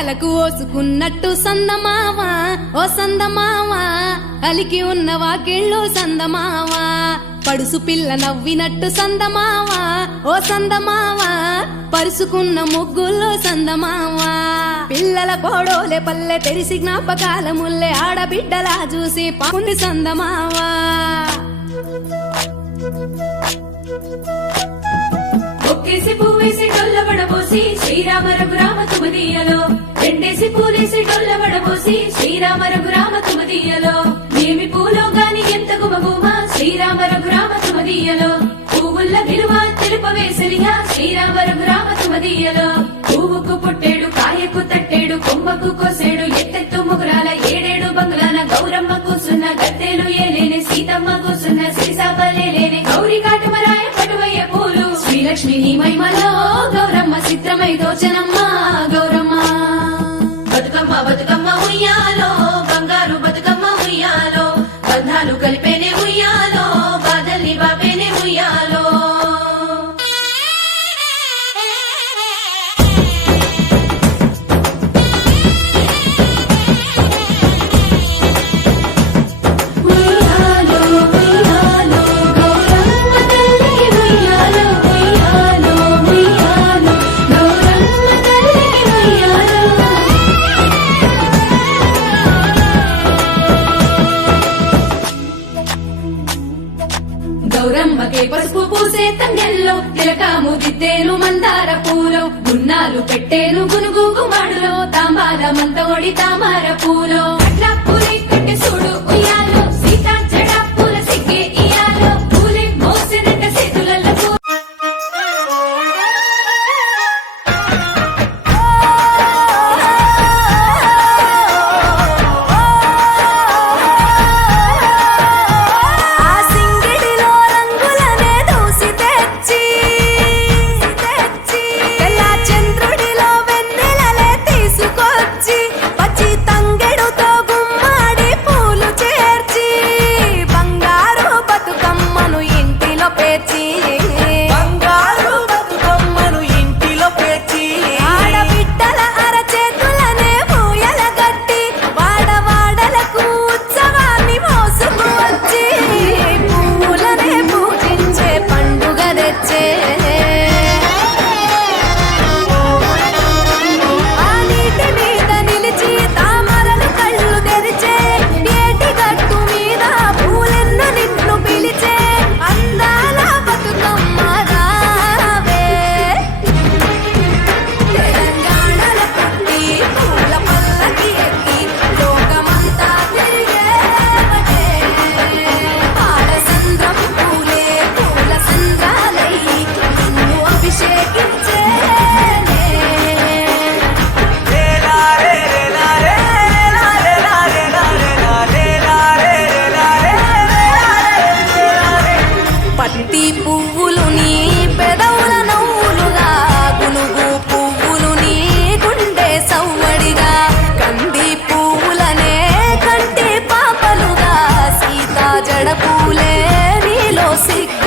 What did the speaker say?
తలకు ఓసుకున్నట్టు సందమావా ఓ సందమావా అలికి ఉన్న వాకిళ్ళు సందమావా పడుసు పిల్ల నవ్వినట్టు సందమావా ఓ సందమావా పరుసుకున్న ముగ్గుల్లో సందమావా పిల్లల కోడోలే పల్లె తెరిసి జ్ఞాపకాల ముల్లె ఆడబిడ్డలా చూసి పాకుంది సందమావా ఒక్కేసి పువ్వేసి డొల్లబడబోసి శ్రీరామ రఘురామ తుమదీయలో రెండేసి పూలేసి డొల్లబడబోసి శ్రీరామ రఘురామ తుమదీయలో ఏమి పూలో గాని ఎంత గుమగుమ శ్రీరామ రఘురామ తుమదీయలో పువ్వుల్ల విలువ తెలుపవేసలిగా శ్రీరామ రఘురామ తుమదీయలో పువ్వుకు పుట్టేడు కాయకు తట్టేడు కొమ్మకు కోసేడు ఎత్తెత్తు ముగురాల ఏడేడు బంగ్లాల గౌరమ్మ కూసున్న గద్దెలు ఏలేని సీతమ్మ కూసున్న శ్రీసాపలేని గౌరీ కాటమరాయ పటువయ్య పూలు శ్రీలక్ష్మి నీ మహిమలో గౌరమ్మ చిత్రమై దోచనమ్మ గౌరమ్మ బతుకమ్మ బతుకమ్మ ఉయ్యాలో బంగారు బతుకమ్మ ఉయ్యాలో బంధాలు కలిపేనే ఉయ్యాలో బాధల్ని బాపేనే ఉయ్యాలో గౌరమ్మకే పసుపు పూసే తంగెల్లో తిలకాము దిద్దేలు మందార పూలో గున్నాలు పెట్టేను గునుగు గుమాడులో తాంబాల మంతోడి తామర పూలో అట్లా పూలే కట్టె చూడు ఉయ్యాలో సీతా జడ పూల సిగ్గే ఇయాలో పూలే మోసినట్ట చేతులలో పత్తి పువ్వులు నీ పెదవుల నవ్వులుగా గునుగు పువ్వులు నీ గుండె సవ్వడిగా కంది పువ్వులనే కంటి పాపలుగా సీతా జడ పూలే నీలో సిగ్గు